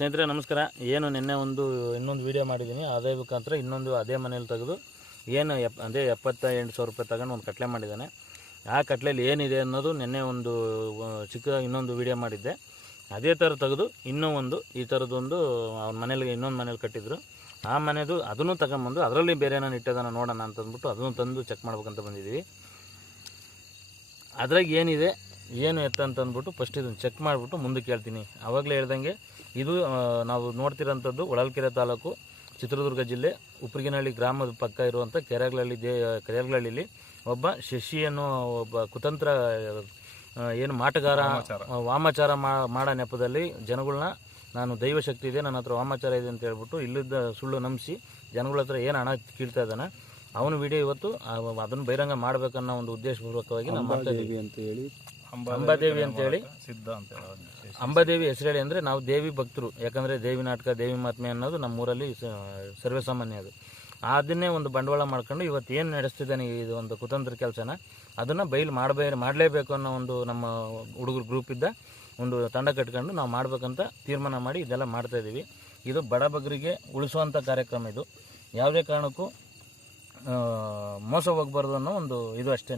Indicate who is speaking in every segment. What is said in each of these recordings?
Speaker 1: ಸ್ನೇಹಿತರೆ, ನಮಸ್ಕಾರ. ಏನು ನಿನ್ನೆ ಒಂದು, ಇನ್ನೊಂದು ವಿಡಿಯೋ ಮಾಡಿದ್ದೀನಿ. ಅದೇ ಮುಖಾಂತರ ಇನ್ನೊಂದು ಅದೇ ಮನೇಲಿ ತೆಗೆದು ಏನು ಎಪ್, ಅದೇ ಎಪ್ಪತ್ತ ಎಂಟು ಸಾವಿರ ರೂಪಾಯಿ ತಗೊಂಡು ಒಂದು ಕಟ್ಲೆ ಮಾಡಿದ್ದಾನೆ. ಆ ಕಟ್ಲೆಯಲ್ಲಿ ಏನಿದೆ ಅನ್ನೋದು ನಿನ್ನೆ ಒಂದು ಚಿಕ್ಕದಾಗಿ ಚಿಕ್ಕ ಇನ್ನೊಂದು ವಿಡಿಯೋ ಮಾಡಿದ್ದೆ. ಅದೇ ಥರ ತೆಗೆದು ಇನ್ನೂ ಒಂದು, ಈ ಥರದ್ದೊಂದು ಅವ್ರ ಮನೇಲಿ ಇನ್ನೊಂದು ಮನೇಲಿ ಕಟ್ಟಿದ್ರು. ಆ ಮನೆದು ಅದನ್ನು ತಗೊಂಬಂದು ಅದರಲ್ಲಿ ಬೇರೆ ನಾನು ಇಟ್ಟದನ್ನ ನೋಡೋಣ ಅಂತಂದ್ಬಿಟ್ಟು ಅದನ್ನು ತಂದು ಚೆಕ್ ಮಾಡ್ಬೇಕಂತ ಬಂದಿದ್ದೀವಿ. ಅದ್ರಾಗ ಏನಿದೆ, ಏನು ಎತ್ತ ಅಂತ ಅಂದ್ಬಿಟ್ಟು ಫಸ್ಟ್ ಇದನ್ನು ಚೆಕ್ ಮಾಡಿಬಿಟ್ಟು ಮುಂದಕ್ಕೆ ಹೇಳ್ತೀನಿ ಆವಾಗಲೇ ಹೇಳ್ದಂಗೆ ಇದು ನಾವು ನೋಡ್ತಿರೋಂಥದ್ದು ಹೊಳಲ್ಕೆರೆ ತಾಲೂಕು ಚಿತ್ರದುರ್ಗ ಜಿಲ್ಲೆ ಉಪ್ಪರಿಗಿನಹಳ್ಳಿ ಗ್ರಾಮದ ಪಕ್ಕ ಇರುವಂಥ ಕೆರೆಗಳಲ್ಲಿ ದೇ ಕೆರೆಗಳಲ್ಲಿ ಒಬ್ಬ ಶಶಿ ಅನ್ನೋ ಒಬ್ಬ ಕುತಂತ್ರ ಏನು ಮಾಟಗಾರ ವಾಮಾಚಾರ. ಮಾ- ಮಾಡೋ ನೆಪದಲ್ಲಿ ಜನಗಳನ್ನ ನಾನು ದೈವಶಕ್ತಿ ಇದೆ ನನ್ನ ಹತ್ರ ವಾಮಾಚಾರ ಇದೆ ಅಂತ ಹೇಳ್ಬಿಟ್ಟು ಇಲ್ಲಿದ್ದ ಸುಳ್ಳು ನಂಬಿಸಿ ಜನಗಳ ಹತ್ರ ಏನು ಹಣ ಕೀಳ್ತಾ ಇದ್ದಾನೆ ಅವನ ವಿಡಿಯೋ ಇವತ್ತು ಅದನ್ನು ಬಹಿರಂಗ ಮಾಡಬೇಕನ್ನೋ ಒಂದು ಉದ್ದೇಶಪೂರ್ವಕವಾಗಿ ನಮ್ಮ ಮಾಡ್ತಾ ಇದ್ದೀವಿ
Speaker 2: ಅಂತ ಹೇಳಿ.
Speaker 1: ಅಂಬಾದೇವಿ ಅಂತೇಳಿ
Speaker 3: ಸಿದ್ಧ ಅಂತ ಹೇಳೋದು.
Speaker 1: ಅಂಬಾದೇವಿ ಹೆಸರೇಳಿ ಅಂದರೆ ನಾವು ದೇವಿ ಭಕ್ತರು. ಯಾಕಂದರೆ ದೇವಿ ನಾಟಕ, ದೇವಿ ಮಾತ್ಮೆ ಅನ್ನೋದು ನಮ್ಮೂರಲ್ಲಿ ಸರ್ವೇಸಾಮಾನ್ಯ ಸರ್ವೇ ಅದು. ಅದನ್ನೇ ಒಂದು ಬಂಡವಾಳ ಮಾಡ್ಕೊಂಡು ಇವತ್ತು ಏನು ನಡೆಸ್ತಿದ್ದಾನೆ ಇದು ಒಂದು ಕುತಂತ್ರ ಕೆಲಸನ, ಅದನ್ನು ಬೈಲ್ ಮಾಡಬೇ ಮಾಡಲೇಬೇಕು ಅನ್ನೋ ಒಂದು ನಮ್ಮ ಹುಡುಗರು ಗ್ರೂಪ್ ಇದ್ದ ಒಂದು ತಂಡ ಕಟ್ಕೊಂಡು ನಾವು ಮಾಡಬೇಕಂತ ತೀರ್ಮಾನ ಮಾಡಿ ಇದೆಲ್ಲ ಮಾಡ್ತಾಯಿದ್ದೀವಿ ಇದು ಬಡಬಗರಿಗೆ ಉಳಿಸುವಂಥ ಕಾರ್ಯಕ್ರಮ ಇದು. ಯಾವುದೇ ಕಾರಣಕ್ಕೂ ಮೋಸ ಹೋಗ್ಬಾರ್ದು ಅನ್ನೋ ಒಂದು ಇದು ಅಷ್ಟೇ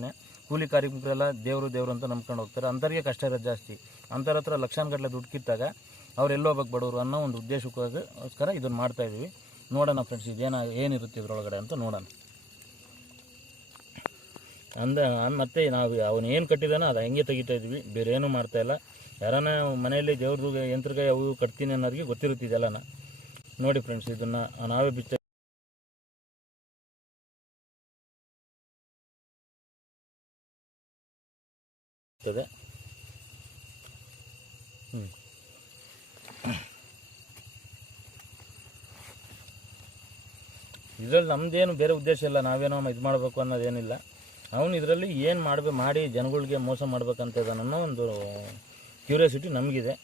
Speaker 1: ಕೂಲಿ ಕಾರ್ಮಿಕರೆಲ್ಲ ದೇವರು ದೇವರು ಅಂತ ನಂಬ್ಕೊಂಡು ಹೋಗ್ತಾರೆ. ಅಂಥವ್ರಿಗೆ ಕಷ್ಟ ಇರೋದು ಜಾಸ್ತಿ. ಅಂಥವ್ರ ಹತ್ರ ಲಕ್ಷಾನುಗಟ್ಟಲೆ ದುಡ್ಡು ಕಿತ್ತಾಗ ಅವ್ರು ಎಲ್ಲೋ ಹೋಗ್ಬೇಕು ಬಡವರು ಅನ್ನೋ ಒಂದು ಉದ್ದೇಶಕ್ಕೋಸ್ಕರ ಇದನ್ನು ಮಾಡ್ತಾ ಇದ್ದೀವಿ ನೋಡೋಣ ಫ್ರೆಂಡ್ಸ್ ಇದೇನ ಏನಿರುತ್ತೆ ಇದ್ರೊಳಗಡೆ ಅಂತ ನೋಡೋಣ. ಅಂದ ಮತ್ತೆ ನಾವು ಅವನು ಏನು ಕಟ್ಟಿದಾನೋ ಅದು ಹಂಗೆ ತೆಗಿತಾ ಇದ್ವಿ. ಬೇರೆ ಏನೂ ಮಾಡ್ತಾ ಇಲ್ಲ. ಯಾರನ್ನ ಮನೆಯಲ್ಲಿ ದೇವ್ರದ್ದು ಯಂತ್ರಗಾಯಿ ಅವು ಕಟ್ತೀನಿ ಅನ್ನೋರಿಗೆ ಗೊತ್ತಿರುತ್ತೆ ಇದೆಲ್ಲನ. ನೋಡಿ ಫ್ರೆಂಡ್ಸ್ ಇದನ್ನು ನಾವೇ ಬಿಚ್ಚ ಇದರಲ್ಲಿ ನಮ್ದೇನು ಬೇರೆ ಉದ್ದೇಶ ಇಲ್ಲ, ನಾವೇನೋ ಇದು ಮಾಡಬೇಕು ಅನ್ನೋದೇನಿಲ್ಲ. ಅವನು ಇದರಲ್ಲಿ ಏನು ಮಾಡಬೇಕು ಮಾಡಿ ಜನಗಳಿಗೆ ಮೋಸ ಮಾಡ್ಬೇಕಂತ ಅನ್ನೋ ಒಂದು ಕ್ಯೂರಿಯಾಸಿಟಿ ನಮಗಿದೆ.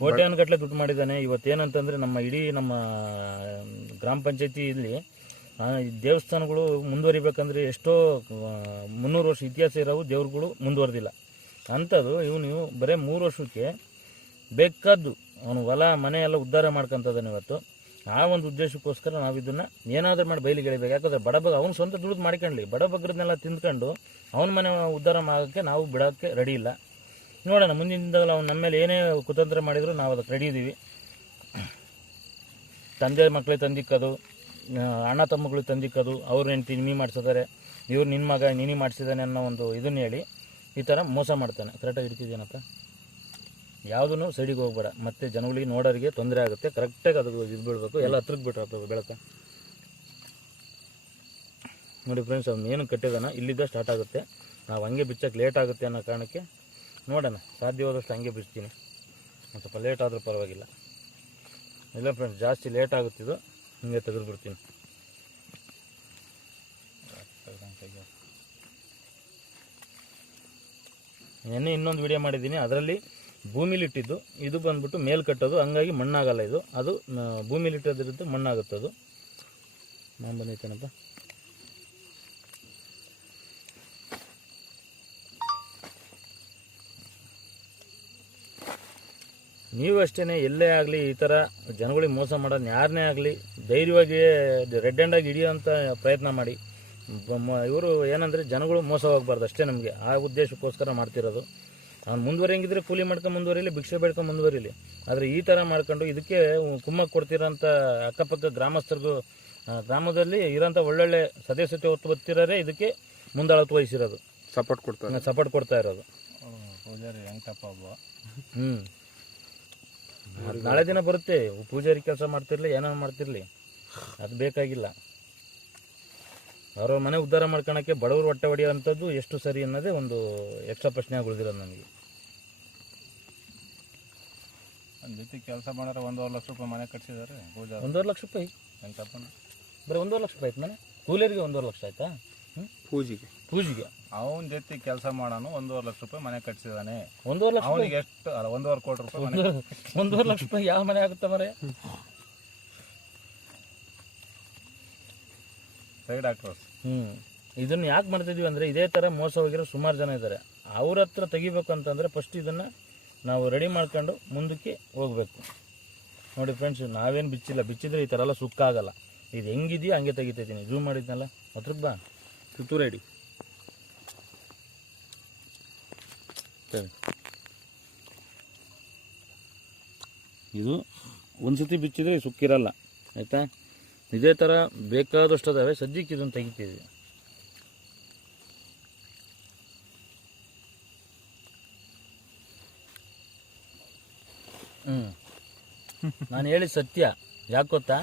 Speaker 1: ಕೋಟ್ಯಾನುಗಟ್ಟಲೆ ದುಡ್ಡು ಮಾಡಿದ್ದಾನೆ. ಇವತ್ತೇನಂತಂದರೆ ನಮ್ಮ ಇಡೀ ನಮ್ಮ ಗ್ರಾಮ ಪಂಚಾಯತಿ ಇಲ್ಲಿ ದೇವಸ್ಥಾನಗಳು ಮುಂದುವರಿಬೇಕಂದ್ರೆ ಎಷ್ಟೋ ಮುನ್ನೂರು ವರ್ಷ ಇತಿಹಾಸ ಇರೋವು ದೇವ್ರುಗಳು ಮುಂದುವರೆದಿಲ್ಲ. ಅಂಥದ್ದು ಇವನು ಬರೀ ಮೂರು ವರ್ಷಕ್ಕೆ ಬೇಕಾದ್ದು, ಅವನು ಹೊಲ, ಮನೆ ಎಲ್ಲ ಉದ್ಧಾರ ಮಾಡ್ಕೊಂತದಾನೆ ಇವತ್ತು. ಒಂದು ಉದ್ದೇಶಕ್ಕೋಸ್ಕರ ನಾವು ಇದನ್ನು ಏನಾದರೂ ಮಾಡಿ ಬಯಲಿಗೆ ಎಳಿಬೇಕು. ಯಾಕಂದರೆ ಬಡಬಗ ಅವನು ಸ್ವಂತ ದುಡಿದು ಮಾಡ್ಕೊಳ್ಳಿ ಬಡಬಗ್ರನ್ನೆಲ್ಲ ತಿಂದ್ಕೊಂಡು ಅವನ ಮನೆ ಉದ್ಧಾರ ಮಾಡೋಕ್ಕೆ ನಾವು ಬಿಡೋಕ್ಕೆ ರೆಡಿ ಇಲ್ಲ. ನೋಡೋಣ ಮುಂದಿನ ದಿನದಲ್ಲಿ ಅವ್ನು ನಮ್ಮ ಮೇಲೆ ಏನೇ ಕುತಂತ್ರ ಮಾಡಿದ್ರು ನಾವು ಅದಕ್ಕೆ ರೆಡಿ ಇದ್ದೀವಿ ತಂದೆ ಮಕ್ಕಳಿಗೆ ತಂದಿಕ್ಕೋದು ಅಣ್ಣ ತಮ್ಮಗಳು ತಂದಿಕ್ಕೋದು, ಅವ್ರು ಹೆಂಡ್ತಿ ನಿಮಿ ಮಾಡಿಸಿದ್ದಾರೆ ಇವ್ರು ನಿನ್ನ ಮಗ ನೀನಿ ಮಾಡಿಸಿದ್ದಾನೆ ಅನ್ನೋ ಒಂದು ಇದನ್ನ ಹೇಳಿ ಈ ಥರ ಮೋಸ ಮಾಡ್ತಾನೆ. ಕರೆಕ್ಟಾಗಿ ಇಡ್ತಿದ್ದೇನಪ್ಪ ಯಾವುದೂ ಸೈಡಿಗೆ ಹೋಗ್ಬೇಡ. ಮತ್ತೆ ಜನಗಳಿಗೆ ನೋಡೋರಿಗೆ ತೊಂದರೆ ಆಗುತ್ತೆ. ಕರೆಕ್ಟಾಗಿ ಅದು ಇದು ಬಿಡಬೇಕು ಎಲ್ಲ ಹತ್ರಕ್ಕೆ ಬಿಟ್ರೆ ಬೆಳಕ. ನೋಡಿ ಫ್ರೆಂಡ್ಸ್ ಅವ್ನು ಏನು ಕಟ್ಟಿದಾನ ಇಲ್ಲಿದ್ದ ಸ್ಟಾರ್ಟ್ ಆಗುತ್ತೆ. ನಾವು ಹಂಗೆ ಬಿಚ್ಚಕ್ಕೆ ಲೇಟ್ ಆಗುತ್ತೆ ಅನ್ನೋ ಕಾರಣಕ್ಕೆ ನೋಡೋಣ. ಸಾಧ್ಯವಾದಷ್ಟು ಹಂಗೆ ಬಿಚ್ತೀನಿ. ಒಂದು ಸ್ವಲ್ಪ ಲೇಟ್ ಆದರೂ ಪರವಾಗಿಲ್ಲ. ಇಲ್ಲ ಫ್ರೆಂಡ್ಸ್ ಜಾಸ್ತಿ ಲೇಟ್ ಆಗುತ್ತಿದ್ದು ಹಿಂಗೆ ತೆಗೆದುಬಿಡ್ತೀನಿ ನೆನ್ನೆ ಇನ್ನೊಂದು ವಿಡಿಯೋ ಮಾಡಿದ್ದೀನಿ. ಅದರಲ್ಲಿ ಭೂಮಿಲಿ ಇಟ್ಟಿದ್ದು ಇದು ಬಂದ್ಬಿಟ್ಟು ಮೇಲ್ ಕಟ್ಟೋದು ಹಂಗಾಗಿ ಮಣ್ಣಾಗಲ್ಲ ಇದು. ಅದು ಆ, ಮಣ್ಣಾಗುತ್ತದು. ನಾನು ಬಂದೈತೇನಪ್ಪ ನೀವು ಅಷ್ಟೇ ಎಲ್ಲೇ ಆಗಲಿ ಈ ಥರ ಜನಗಳಿಗೆ ಮೋಸ ಮಾಡೋದು ಯಾರನ್ನೇ ಆಗಲಿ ಧೈರ್ಯವಾಗಿ ರೆಡ್ ಆ್ಯಂಡಾಗಿ ಹಿಡಿಯೋಂಥ ಪ್ರಯತ್ನ ಮಾಡಿ. ಇವರು ಏನಂದರೆ ಜನಗಳು ಮೋಸ ಹೋಗ್ಬಾರ್ದು ಅಷ್ಟೇ ನಮಗೆ. ಆ ಉದ್ದೇಶಕ್ಕೋಸ್ಕರ ಮಾಡ್ತಿರೋದು. ಅವ್ನು ಮುಂದುವರಿಯಂಗಿದ್ರೆ ಕೂಲಿ ಮಾಡ್ಕೊಂಡು ಮುಂದುವರಿಲಿ ಭಿಕ್ಷೆ ಬೇಡ್ಕೊಂಡು ಮುಂದುವರಿಲಿ. ಆದರೆ ಈ ಥರ ಮಾಡ್ಕೊಂಡು ಇದಕ್ಕೆ ಕುಮ್ಮಕ್ಕೆ ಕೊಡ್ತಿರೋಂಥ ಅಕ್ಕಪಕ್ಕ ಗ್ರಾಮಸ್ಥರಿಗೂ ಗ್ರಾಮದಲ್ಲಿ ಇರೋಂಥ ಒಳ್ಳೊಳ್ಳೆ ಸದಸ್ಯತೆ ಹೊತ್ತು ಬರ್ತಿರೋರೇ ಇದಕ್ಕೆ ಮುಂದಾಳತ್ತು ವಹಿಸಿರೋದು.
Speaker 2: ಸಪೋರ್ಟ್ ಕೊಡ್ತಾರೆ.
Speaker 1: ಸಪೋರ್ಟ್ ಕೊಡ್ತಾ ಇರೋದು.
Speaker 3: ಪೂಜಾರಿ ವೆಂಕಟಪ್ಪ
Speaker 1: ಹ್ಞೂ ನಾಳೆ ದಿನ ಬರುತ್ತೆ ಪೂಜಾರಿ ಕೆಲಸ ಮಾಡ್ತಿರ್ಲಿ ಏನೋ ಮಾಡ್ತಿರ್ಲಿ. ಅದು ಬೇಕಾಗಿಲ್ಲ. ಅವರ ಮನೆ ಉದ್ಧಾರ ಮಾಡ್ಕೊಳಕ್ಕೆ ಬಡವರು ಹೊಟ್ಟೆ ಹೊಡೆಯೋವಂಥದ್ದು ಎಷ್ಟು ಸರಿ ಅನ್ನೋದೇ ಒಂದು ಎಕ್ಸ್ಟ್ರಾ ಪ್ರಶ್ನೆ ಉಳಿದಿರೋದು ನನಗೆ
Speaker 3: ನನ್ನ ಜೊತೆ ಕೆಲಸ ಮಾಡಾರ ಒಂದೂವರೆ ಲಕ್ಷ ರೂಪಾಯಿ ಮನೆ ಕಟ್ಸಿದ್ದಾರೆ ಪೂಜಾ
Speaker 1: ಒಂದೂವರೆ ಲಕ್ಷ ರೂಪಾಯಿ?
Speaker 3: ವೆಂಕಟಪ್ಪನ
Speaker 1: ಬರೀ ಒಂದೂವರೆ ಲಕ್ಷ ರೂಪಾಯಿ ಆಯ್ತು ಮನೆ? ಕೂಲಿಯರಿಗೆ ಒಂದೂವರೆ ಲಕ್ಷ ಆಯ್ತಾ? ಹ್ಞೂ
Speaker 2: ಪೂಜೆಗೆ.
Speaker 1: ಪೂಜೆಗೆ?
Speaker 3: ಅವನ ಜೊತೆ ಕೆಲಸ ಮಾಡೋನು ಒಂದೂವರೆ ಲಕ್ಷ ರೂಪಾಯಿ ಮನೆ ಕಟ್ಸಿದಾನೆ.
Speaker 1: ಒಂದೂವರೆ ಲಕ್ಷ
Speaker 3: ಅವನಿಗೆ ಎಷ್ಟು ಅಲ್ಲ ಒಂದೂವರೆ ಕೋಟಿ ರೂಪಾಯಿ ಮನೆ
Speaker 1: ಒಂದೂವರೆ ಲಕ್ಷ ರೂಪಾಯಿ ಯಾವ ಮನೆ ಆಗುತ್ತೆ ಮರೆ?
Speaker 3: ಸೈಡ್ ಡಾಕ್ಟರ್
Speaker 1: ಹ್ಞೂ ಇದನ್ನು ಯಾಕೆ ಮಾಡ್ತಿದ್ವಿ ಅಂದರೆ ಇದೇ ಥರ ಮೋಸ ಹೋಗಿರೋ ಸುಮಾರು ಜನ ಇದ್ದಾರೆ ಅವ್ರ ಹತ್ರ ತೆಗಿಬೇಕು ಅಂತಂದರೆ ಫಸ್ಟ್ ಇದನ್ನು ನಾವು ರೆಡಿ ಮಾಡ್ಕೊಂಡು ಮುಂದಕ್ಕೆ ಹೋಗ್ಬೇಕು. ನೋಡಿ ಫ್ರೆಂಡ್ಸ್ ನಾವೇನು ಬಿಚ್ಚಿಲ್ಲ. ಬಿಚ್ಚಿದ್ರೆ ಈ ಥರ ಎಲ್ಲ ಸುಕ್ಕಾಗಲ್ಲ. ಇದು ಹೆಂಗಿದೆಯೋ ಹಂಗೆ ತೆಗಿತಿದ್ದೀನಿ. ಝೂಮ್ ಮಾಡಿದ್ನಲ್ಲ? ಹತ್ರಕ್ಕೆ ಬಾ. ಸುತ್ತು ರೆಡಿ ಸರಿ. ಇದು ಒಂದು ಸತಿ ಬಿಚ್ಚಿದ್ರೆ ಸುಕ್ಕಿರಲ್ಲ. ಆಯಿತಾ? ಇದೇ ಥರ ಬೇಕಾದಷ್ಟು ಅದಾವೆ. ಸದ್ಯಕ್ಕೆ ಇದನ್ನು ತೆಗಿತಿದ್ವಿ ಹ್ಞೂ ನಾನು ಹೇಳಿ ಸತ್ಯ. ಯಾಕೆ ಗೊತ್ತಾ?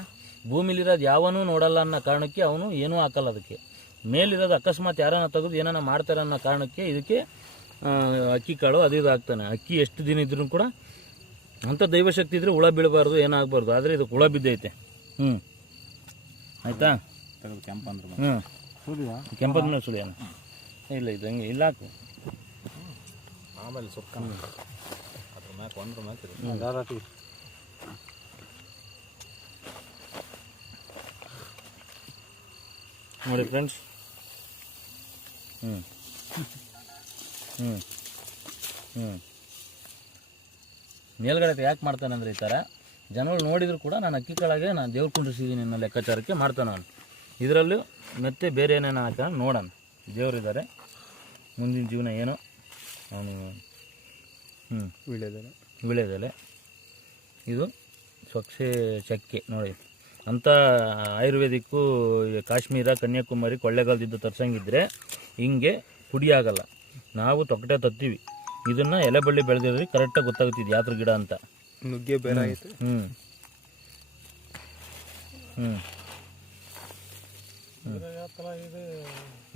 Speaker 1: ಭೂಮಿಲಿರೋದು ಯಾವನೂ ನೋಡಲ್ಲ ಅನ್ನೋ ಕಾರಣಕ್ಕೆ ಅವನು ಏನೂ ಹಾಕಲ್ಲ ಅದಕ್ಕೆ. ಮೇಲಿರೋದು ಅಕಸ್ಮಾತ್ ಯಾರನ್ನ ತೆಗೆದು ಏನನ್ನ ಮಾಡ್ತಾರೆ ಅನ್ನೋ ಕಾರಣಕ್ಕೆ ಇದಕ್ಕೆ ಅಕ್ಕಿ ಕಾಳು ಅದು ಇದು ಹಾಕ್ತಾನೆ. ಅಕ್ಕಿ ಎಷ್ಟು ದಿನ ಇದ್ರೂ ಕೂಡ ಅಂಥ ದೈವಶಕ್ತಿ ಇದ್ರೆ ಹುಳ ಬೀಳಬಾರ್ದು ಏನಾಗಬಾರ್ದು. ಆದರೆ ಇದು ಹುಳ ಬಿದ್ದೈತೆ. ಹ್ಞೂ ಆಯಿತಾ? ಹ್ಞೂ ಕೆಂಪದ ಮೇಲೆ ಸುಳಿಯೋಣ ಇಲ್ಲ ಇದು ಹಂಗೆ ಇಲ್ಲ ಹಾಕು.
Speaker 3: ಆಮೇಲೆ ಅದ್ರ ಮ್ಯಾಕ ಒಂದ್ರ ಮ್ಯಾಕ
Speaker 1: ನೋಡಿ ಫ್ರೆಂಡ್ಸ್. ಹ್ಞೂ ಹ್ಞೂ ಹ್ಞೂ ಮೇಲ್ಗಡೆ ಯಾಕೆ ಮಾಡ್ತಾನೆ ಅಂದರೆ ಈ ಥರ ಜನಗಳು ನೋಡಿದ್ರು ಕೂಡ ನಾನು ಅಕ್ಕಿ ಕಾಳಾಗೆ ನಾನು ದೇವ್ರ ಕುಂಡ್ರಿಸಿದ್ದೀನಿ ಅನ್ನೋ ಲೆಕ್ಕಾಚಾರಕ್ಕೆ ಮಾಡ್ತಾನೆ ನಾನು. ಇದರಲ್ಲೂ ಮತ್ತೆ ಬೇರೆ ಏನೇನು ಹಾಕೋಣ ನೋಡೋಣ. ದೇವರಿದ್ದಾರೆ. ಮುಂದಿನ ಜೀವನ ಏನೋ? ಅವನು ಹ್ಞೂ
Speaker 3: ವೀಳ್ಯದೆಲೆ
Speaker 1: ವಿಳೆದೆಲೆ. ಇದು ಸ್ವಚ್ಛೆ ಚಕ್ಕೆ ನೋಡಿ. ಅಂಥ ಆಯುರ್ವೇದಿಕ್ಕು ಕಾಶ್ಮೀರ ಕನ್ಯಾಕುಮಾರಿ ಕೊಳ್ಳೆಗಾಲದಿಂದ ತರ್ಸಂಗಿದ್ರೆ ಹಿಂಗೆ ಪುಡಿ ಆಗಲ್ಲ. ನಾವು ತೊಕಟೆ ತತ್ತೀವಿ. ಇದನ್ನು ಎಲೆ ಬಳ್ಳಿ ಬೆಳೆದಿರೋ ಕರೆಕ್ಟಾಗಿ ಗೊತ್ತಾಗುತ್ತಿದ್ದು ಯಾತ್ರ ಗಿಡ ಅಂತ.
Speaker 2: ನುಗ್ಗೆ ಬೇರೆ
Speaker 1: ಹ್ಞೂ ಹ್ಞೂ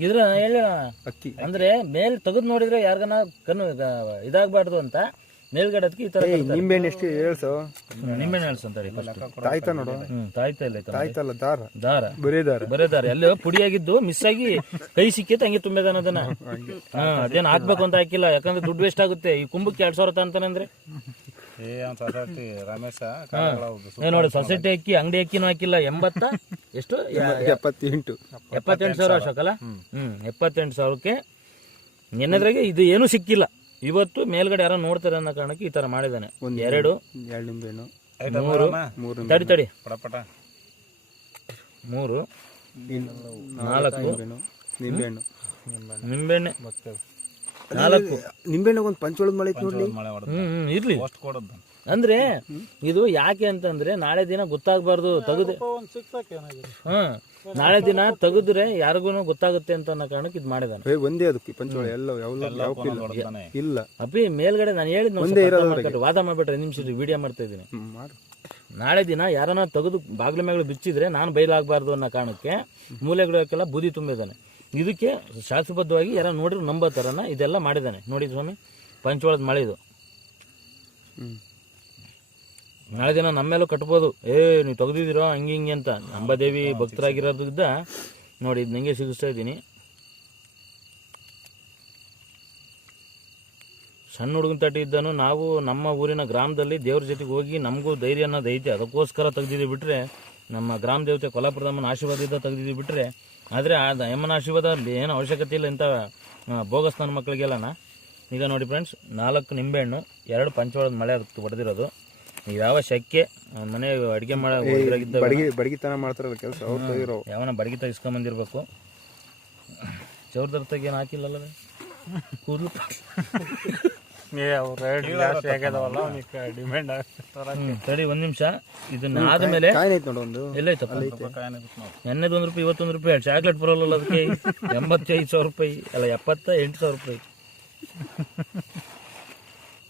Speaker 1: ಇದ್ರ ಹೇಳ
Speaker 2: ಅಕ್ಕಿ.
Speaker 1: ಅಂದ್ರೆ ಮೇಲ್ ತೆಗೆದ್ ನೋಡಿದ್ರೆ ಯಾರ್ಗನ ಕಣ್ಣು ಇದಾಗಬಾರ್ದು ಅಂತ ಮೇಲ್ಗಡೆ ಅದಕ್ಕೆ ಈ ತರ
Speaker 2: ನಿಂಬೆಹಣ್ಣು ಎಷ್ಟು ಹೇಳ್ಸು?
Speaker 1: ನಿಂಬೆಹಣ್ಣು ಹೇಳ್ಸು ಅಂತಾರೆ
Speaker 2: ತಾಯ್ತ ನೋಡು.
Speaker 1: ತಾಯ್ತ ಇಲ್ಲ ತಾಯ್ತ
Speaker 2: ಅಲ್ಲ ದಾರ.
Speaker 1: ದಾರ.
Speaker 2: ಬರೇ ದಾರ.
Speaker 1: ಬರೇ ದಾರ. ಎಲ್ಲೋ ಪುಡಿಯಾಗಿದ್ದು ಮಿಸ್ ಆಗಿ ಕೈ ಸಿಕ್ಕಿತ್ತು ಹಂಗೆ ತುಂಬಿದಾನ ಅದನ್ನ. ಹಾ ಅದೇನ್ ಹಾಕ್ಬೇಕು ಅಂತ ಹಾಕಿಲ್ಲ. ಯಾಕಂದ್ರೆ ದುಡ್ಡು ವೇಸ್ಟ್ ಆಗುತ್ತೆ. ಈ ಕುಂಬಕ್ಕೆ ಎರಡ್ ಸಾವಿರ ಅಂತಾನೆ ಅಂದ್ರೆ.
Speaker 3: ಏ ಅವ್ನ ಸೊಸೈಟಿ ರಮೇಶ ಕಾಳುಗಳ
Speaker 1: ನೋಡಿ ಸೊಸೈಟಿ ಅಕ್ಕಿ ಅಂಗಡಿ ಅಕ್ಕಿನೂ ಹಾಕಿಲ್ಲ ಎಂಬತ್ತ ಎಷ್ಟು?
Speaker 2: ಎಪ್ಪತ್ತೆಂಟು.
Speaker 1: ಎಪ್ಪತ್ತೆಂಟು ಸಾವಿರ ಅಶೋಕಲ್ಲ ಹ್ಮ್. ಎಪ್ಪತ್ತೆಂಟು ಸಾವಿರಕ್ಕೆ ನಿನ್ನದ್ರಾಗೆ ಇದು ಏನೂ ಸಿಕ್ಕಿಲ್ಲ. ಇವತ್ತು ಮೇಲ್ಗಡೆ ಯಾರೋ ನೋಡ್ತಾರೆ ಅನ್ನೋ ಕಾರಣಕ್ಕೆ ಈ ತರ ಮಾಡಿದಾನೆ ಎರಡು
Speaker 2: ಎರಡು ನಿಂಬೆಹಣ್ಣು.
Speaker 1: ಮೂರು
Speaker 2: ಮೂರು
Speaker 1: ತಡಿ ತಡಿ.
Speaker 3: ಪಟ ಪಟ
Speaker 1: ಮೂರು ನಾಲ್ಕು
Speaker 2: ನಿಂಬೆಹಣ್ಣು. ನಿಂಬೆಹಣ್ಣು.
Speaker 1: ನಿಂಬೆಣ್ಣೆ ನಾಲ್ಕು.
Speaker 2: ನಿಂಬೆಹಣ್ಣು ಒಂದು ಪಂಚೋಳದ ಮಳೆ ಐತೆ
Speaker 3: ನೋಡಿ
Speaker 1: ಹ್ಮ್ ಹ್ಮ್ ಇರ್ಲಿ.
Speaker 3: ಪೋಸ್ಟ್ ಕೊಡೋದು
Speaker 1: ಅಂದ್ರೆ ಇದು ಯಾಕೆ ಅಂತಂದ್ರೆ ನಾಳೆ ದಿನ ಗೊತ್ತಾಗಬಾರ್ದು ತೆಗೆದು ಹಾ ನಾಳೆ ದಿನ ತೆಗೆದ್ರೆ ಯಾರಿಗೂ ಗೊತ್ತಾಗುತ್ತೆ ಅಂತ ಅನ್ನೋ ಕಾರಣಕ್ಕೆ ಇದು ಮಾಡಿದಾನೆ.
Speaker 2: ಒಂದೇ ಅದಕ್ಕೆ ಪಂಚೋಳ ಎಲ್ಲ ಯಾವ ಇಲ್ಲ.
Speaker 1: ಅಪ್ಪಿ ಮೇಲ್ಗಡೆ ನಾನು ಹೇಳಿದ್ ವಾದ ಮಾಡ್ಬಿಟ್ರೆ ನಿಮಿಷ ವಿಡಿಯೋ ಮಾಡ್ತಾ ಇದ್ದೀನಿ. ನಾಳೆ ದಿನ ಯಾರನ್ನ ತೆಗೆದು ಬಾಗ್ಲ ಮೇಲೆ ಬಿಚ್ಚಿದ್ರೆ ನಾನು ಬಯಲಾಗಬಾರ್ದು ಅನ್ನೋ ಕಾರಣಕ್ಕೆ ಮೂಲೆಗಳಕ್ಕೆಲ್ಲ ಬೂದಿ ತುಂಬಿದ್ದಾನೆ. ಇದಕ್ಕೆ ಶಾಸ್ತ್ರಬದ್ಧವಾಗಿ ಯಾರ ನೋಡಿದ್ರು ನಂಬೋ ಥರನ ಇದೆಲ್ಲ ಮಾಡಿದ್ದಾನೆ. ನೋಡಿ ಸ್ವಾಮಿ ಪಂಚೋಳದ ಮಳೆ ಇದು.
Speaker 2: ಹ್ಮ್.
Speaker 1: ನಾಳೆ ದಿನ ನಮ್ಮ ಮೇಲೂ ಕಟ್ಬೋದು. ಏ ನೀವು ತೆಗ್ದಿದ್ದೀರೋ ಹಂಗೆ ಹಿಂಗೆ ಅಂತ. ಅಂಬಾದೇವಿ ಭಕ್ತರಾಗಿರೋದ್ರಿಂದ ನೋಡಿ ಇದು ನಂಗೆ ಸಿಗಿಸ್ತಾ ಇದ್ದೀನಿ. ಸಣ್ಣ ಹುಡುಗನ ತಟ್ಟಿ ಇದ್ದಾನು ನಾವು ನಮ್ಮ ಊರಿನ ಗ್ರಾಮದಲ್ಲಿ ದೇವ್ರ ಜೊತೆಗೆ ಹೋಗಿ ನಮಗೂ ಧೈರ್ಯ ಅನ್ನೋದು ಐತೆ. ಅದಕ್ಕೋಸ್ಕರ ತೆಗ್ದಿದ್ದೀವಿ ಬಿಟ್ಟರೆ ನಮ್ಮ ಗ್ರಾಮ ದೇವತೆ ಕೊಲ್ಲಾಪುರದಮ್ಮನ ಆಶೀರ್ವಾದದಿಂದ ತೆಗ್ದಿದ್ದೀವಿ ಬಿಟ್ಟರೆ ಆದರೆ ಆ ದಯಮ್ಮನ ಆಶೀರ್ವಾದ ಏನು ಅವಶ್ಯಕತೆ ಇಲ್ಲ ಇಂಥ ಭೋಗಸ್ಥಾನ ಬೋಗಸ್ ನನ್ನ ಮಕ್ಕಳಿಗೆಲ್ಲನ ಈಗ ನೋಡಿ ಫ್ರೆಂಡ್ಸ್ ನಾಲ್ಕು ನಿಂಬೆಹಣ್ಣು ಎರಡು ಪಂಚವಳದ ಮಳೆ ಅದಕ್ಕೆ ಹೊಡೆದಿರೋದು. ಯಾವ ಶಕ್ಕೆ ಅವ್ನ್ ಮನೆ ಅಡಿಗೆ ಮಾಡೋ ಮಾಡ್ತಾರ
Speaker 2: ಬಡಗಿ ಬಡಗಿತನ ಮಾಡ್ತಾರಲ್ಲ ಕೆಲಸ ಅವ್ರು ತೆಗಿರೋ.
Speaker 1: ಯಾವನ ಬಡಗಿ ತೆಗಿಸ್ಕೊಂಬಂದಿರ್ಬೇಕು ಚೌರ್ದರ್ತಾಗ ಏನು ಹಾಕಿಲ್ಲಲ್ಲ ಕೂದಲು ತಡಿ ಒಂದ್ ನಿಮಿಷ. ಇದನ್ನ ಆದ್ಮೇಲೆ
Speaker 2: ಕಾಯಿನ ಐತೆ ನೋಡು ಒಂದು.
Speaker 1: ರೂಪಾಯಿ ಇವತ್ತೊಂದು ರೂಪಾಯಿ ಚಾಕ್ಲೇಟ್ ಬರೋಲ್ಲ ಅದಕ್ಕೆ. ಎಂಬತ್ತೈದು ಸಾವಿರ ರೂಪಾಯಿ. ಅಲ್ಲ ಎಪ್ಪತ್ತ ಎಂಟು ಸಾವಿರ ರೂಪಾಯಿ.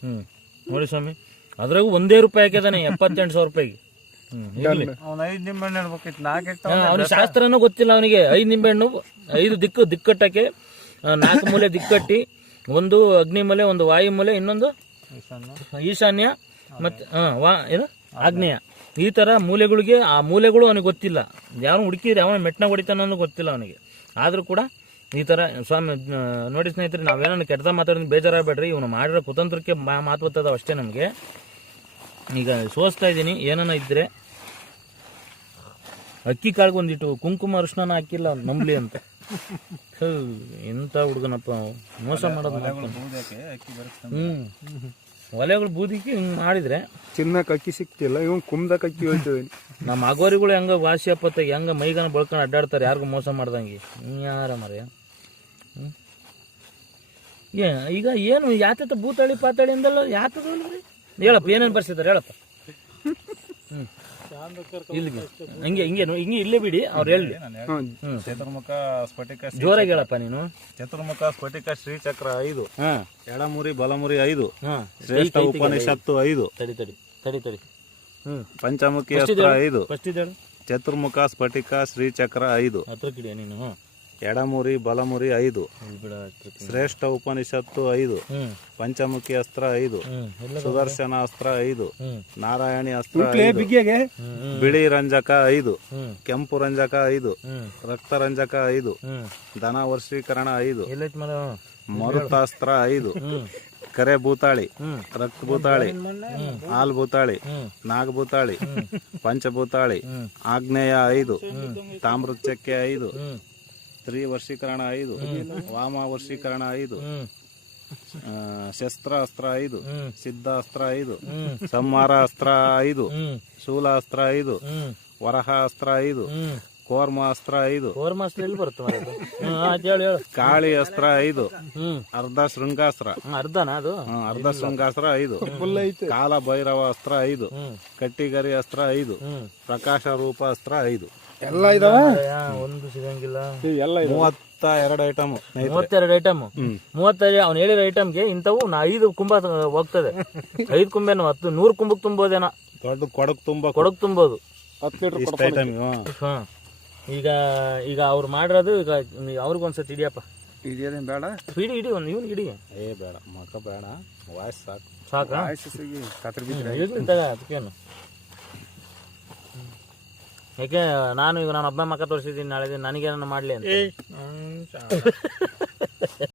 Speaker 1: ಹ್ಮ್ ನೋಡಿ ಸ್ವಾಮಿ. ಅದ್ರಾಗೂ ಒಂದೇ ರೂಪಾಯಿ ಹಾಕಿದಾನೆ ಎಪ್ಪತ್ತೆಂಟು ಸಾವಿರ ರೂಪಾಯಿ
Speaker 3: ಅವ್ನ ಐದು ನಿಂಬೆಹಣ್ಣು ಇಡ್ಬೇಕಿತ್ತು ನಾಲ್ಕು
Speaker 1: ಅವನಿಗೆ ಶಾಸ್ತ್ರನೂ ಗೊತ್ತಿಲ್ಲ ಅವನಿಗೆ. ಐದು ನಿಂಬೆಹಣ್ಣು ಐದು ದಿಕ್ಕು ದಿಕ್ಕಟ್ಟಕ್ಕೆ ನಾಲ್ಕು ಮೂಲೆ ದಿಕ್ಕಟ್ಟಿ ಒಂದು ಅಗ್ನಿ ಮೂಲೆ ಒಂದು ವಾಯು ಮೂಲೆ ಇನ್ನೊಂದು ಈಶಾನ್ಯ ಮತ್ತೆ ಹಾ ವಾ ಏನು? ಆಗ್ನೇಯ. ಈ ತರ ಮೂಲೆಗಳಿಗೆ ಆ ಮೂಲೆಗಳು ಅವನಿಗೆ ಗೊತ್ತಿಲ್ಲ. ಯಾರು ಹುಡುಕಿದ್ರೆ ಅವನ ಮೆಟ್ಟನ ಹೊಡಿತಾನ ಗೊತ್ತಿಲ್ಲ ಅವನಿಗೆ. ಆದ್ರೂ ಕೂಡ ಈ ತರ ಸ್ವಾಮಿ ನೋಡಿ ಸ್ನೇಹಿತರೆ ನಾವೇನೋ ಕೆಟ್ಟದ ಮಾತಾಡಿದ್ರೆ ಬೇಜಾರಾಗಬೇಡ್ರಿ. ಇವನು ಮಾಡಿರೋ ಕುತಂತ್ರಕ್ಕೆ ಮಾ- ಮಾತು ಗೊತ್ತದ ಅಷ್ಟೇ ನಮಗೆ. ಈಗ ಸೋಸ್ತಾ ಇದ್ದೀನಿ. ಏನನ ಇದ್ರೆ ಅಕ್ಕಿ ಕಾಳಿಗೆ ಒಂದಿಟ್ಟು ಕುಂಕುಮ ಅರ್ಶನ ಹಾಕಿಲ್ಲ ನಂಬ್ಲಿ ಅಂತ. ಹ್ಮ್, ಎಂತ ಹುಡುಗನಪ್ಪ ಮೋಸ ಮಾಡೋದು ಹ್ಮ್. ಒಲೆಗಳು ಬೂದಿಕ್ಕಿ ಹಿಂಗ್ ಮಾಡಿದ್ರೆ
Speaker 2: ಚಿನ್ನಕ್ಕೆ ಅಕ್ಕಿ ಸಿಕ್ತಿಲ್ಲ ಇವ್ ಕುಮ್ದಕ್ಕೆ ಅಕ್ಕಿ ಹೋಯ್ತದೆ.
Speaker 1: ನಮ್ಮ ಅಗೋರಿಗಳು ಹೆಂಗ ವಾಸಿ ಅಪ್ಪತ್ತಾಗಿ ಹೆಂಗ ಮೈಗನ ಬಳ್ಕೊಂಡು ಅಡ್ಡಾಡ್ತಾರೆ ಯಾರಿಗೂ ಮೋಸ ಮಾಡ್ದಂಗೆ. ಯಾರ ಮರೆಯ ಈಗ ಏನು ಯಾತತ ಭೂತಾಳಿ ಪಾತಾಳಿ ಅಂದಲ್ಲ ಯಾತದ ಅಲ್ರಿ ಹೇಳಪ್ಪ ಏನೇನು ಬರ್ಸಿದ್ದಾರೆ ಹೇಳಪ್ಪ. ಇಲ್ಲಿಗೆ. ಹಂಗೆ ಹಿಂಗೆ ಹಿಂಗೆ ಇಲ್ಲೇ ಬಿಡಿ ಅವ್ರು ಹೇಳಿ
Speaker 3: ಚತುರ್ಮುಖ ಸ್ಫಟಿಕ ಶ್ರೀ-
Speaker 1: ಜೋರಾಗಿ ಹೇಳಪ್ಪ ನೀನು.
Speaker 3: ಚತುರ್ಮುಖ ಸ್ಫಟಿಕ ಶ್ರೀಚಕ್ರ ಐದು.
Speaker 1: ಹಾ.
Speaker 3: ಎಡಮುರಿ ಬಲಮುರಿ ಐದು.
Speaker 1: ಹಾ.
Speaker 3: ಶ್ರೇಷ್ಠ ಉಪನಿಷತ್ತು ಐದು.
Speaker 1: ತಡಿ ತಡಿ ತಡಿ ತಡಿ. ಹ್ಮ್.
Speaker 3: ಪಂಚಮುಖಿ ಅಸ್ತ್ರ ಐದು.
Speaker 1: ಫಸ್ಟ್ ಇದು ಹೇಳು
Speaker 3: ಚತುರ್ಮುಖ ಸ್ಫಟಿಕ ಶ್ರೀಚಕ್ರ ಐದು.
Speaker 1: ಹತ್ರ ಕಿಡಿಯ ನೀನು
Speaker 3: ಎಡಮುರಿ ಬಲಮುರಿ ಐದು. ಶ್ರೇಷ್ಠ ಉಪನಿಷತ್ತು ಐದು. ಪಂಚಮುಖಿ ಅಸ್ತ್ರ ಐದು. ಸುದರ್ಶನ ಅಸ್ತ್ರ ಐದು. ನಾರಾಯಣಿ ಅಸ್ತ್ರ ಬಿಳಿ ರಂಜಕ ಐದು. ಕೆಂಪು ರಂಜಕ ಐದು. ರಕ್ತ ರಂಜಕ ಐದು. ಧನ ವರ್ಷೀಕರಣ ಐದು. ಮರುತಾಸ್ತ್ರ ಐದು. ಕರೆ ಭೂತಾಳಿ. ರಕ್ತ ಭೂತಾಳಿ. ಹಾಲ್ ಭೂತಾಳಿ.
Speaker 1: ಹ್ಮ್.
Speaker 3: ನಾಗ ಭೂತಾಳಿ. ಪಂಚಭೂತಾಳಿ ಆಗ್ನೇಯ ಐದು. ತಾಮ್ರಚಕ್ಕೆ ಐದು. ಸ್ತ್ರೀ ವರ್ಷೀಕರಣ ಐದು ವಾಮ ವರ್ಷೀಕರಣ ಐದು
Speaker 1: ಹ್ಮ್
Speaker 3: ಆ, ಶಸ್ತ್ರ ಅಸ್ತ್ರ ಐದು
Speaker 1: ಸಿದ್ಧಾಸ್ತ್ರ
Speaker 3: ಸಿದ್ಧ ಅಸ್ತ್ರ ಐದು
Speaker 1: ಹ್ಮ್
Speaker 3: ಸಂಹಾರ ಅಸ್ತ್ರ ಐದು
Speaker 1: ಶೂಲಾಸ್ತ್ರ
Speaker 3: ಶೂಲ ಅಸ್ತ್ರ ಐದು
Speaker 1: ಹ್ಮ್
Speaker 3: ವರಹ ಅಸ್ತ್ರ ಐದು
Speaker 1: ಹ್ಮ್
Speaker 3: ಕೋರ್ಮ ಅಸ್ತ್ರ ಐದು
Speaker 1: ಫೋರ್ ಮಾಸ್ಟರ್ ಎಲ್ಲಿ ಬರುತ್ತೆ
Speaker 3: ಕಾಳಿ ಅಸ್ತ್ರ ಐದು ಅರ್ಧ ಶೃಂಗಾಸ್ತ್ರ.
Speaker 1: ಅರ್ಧನಾ ಅದು?
Speaker 3: ಅರ್ಧ ಶೃಂಗಾಸ್ತ್ರ ಐದು
Speaker 2: ಫುಲ್ ಐತೆ.
Speaker 3: ಕಾಲ ಭೈರವ ಅಸ್ತ್ರ ಐದು ಕಟ್ಟಿಗರಿ ಅಸ್ತ್ರ ಐದು ಪ್ರಕಾಶ ರೂಪ ಅಸ್ತ್ರ ಐದು.
Speaker 2: ಎಲ್ಲ ಇದಾವ?
Speaker 1: ಒಂದು ಸಿಗಂಗಿಲ್ಲ.
Speaker 2: ಎಲ್ಲ
Speaker 3: ಮೂವತ್ತ ಎರಡು ಐಟಮ್
Speaker 1: ಮೂವತ್ತೆರಡು ಐಟಮ್ ಮೂವತ್ತೆರಡು ಅವ್ನು ಹೇಳಿರೋ ಐಟಮ್ಗೆ ಇಂಥವು ನಾ ಐದು ಕುಂಬ ಹೋಗ್ತದೆ. ಐದು ಕುಂಬೆನೋ ಹತ್ತು ನೂರು ಕುಂಬಕ್ಕೆ ತುಂಬೋದೇನ
Speaker 3: ದೊಡ್ಡ ಕೊಡಕ್ ತುಂಬ
Speaker 1: ಕೊಡಕ್ ತುಂಬೋದು.
Speaker 2: ಹತ್ತು ಲೀಟರ್
Speaker 1: ಹಾ. ಈಗ ಈಗ ಅವ್ರು ಮಾಡಿರೋದು ಈಗ ಅವ್ರಿಗೊಂದ್ಸತಿ ಹಿಡಿಯಪ್ಪ.
Speaker 2: ಇದೇನು ಬೇಡ.
Speaker 1: ಹಿಡಿ ಹಿಡಿ ಒಂದು ಇವ್ನು ಹಿಡಿ.
Speaker 3: ಏ ಬೇಡ ಮಕ್ಕ ಬೇಡ. ವಾಯ್ಸ್ ಸಾಕು.
Speaker 1: ಸಾಕು?
Speaker 2: ವಾಯ್ಸ್ ಸಿಗಿ ಕತ್ರ ಬಿದ್ದರೆ
Speaker 1: ಅದಕ್ಕೇನು. ಯಾಕೆ ನಾನು ಈಗ ನಾನು ಒಬ್ಬ ಮಕ್ಕ ತೋರಿಸಿದ್ದೀನಿ ನಾಳೆ ನನಗೇನ ಮಾಡಲಿ ಅಂತ.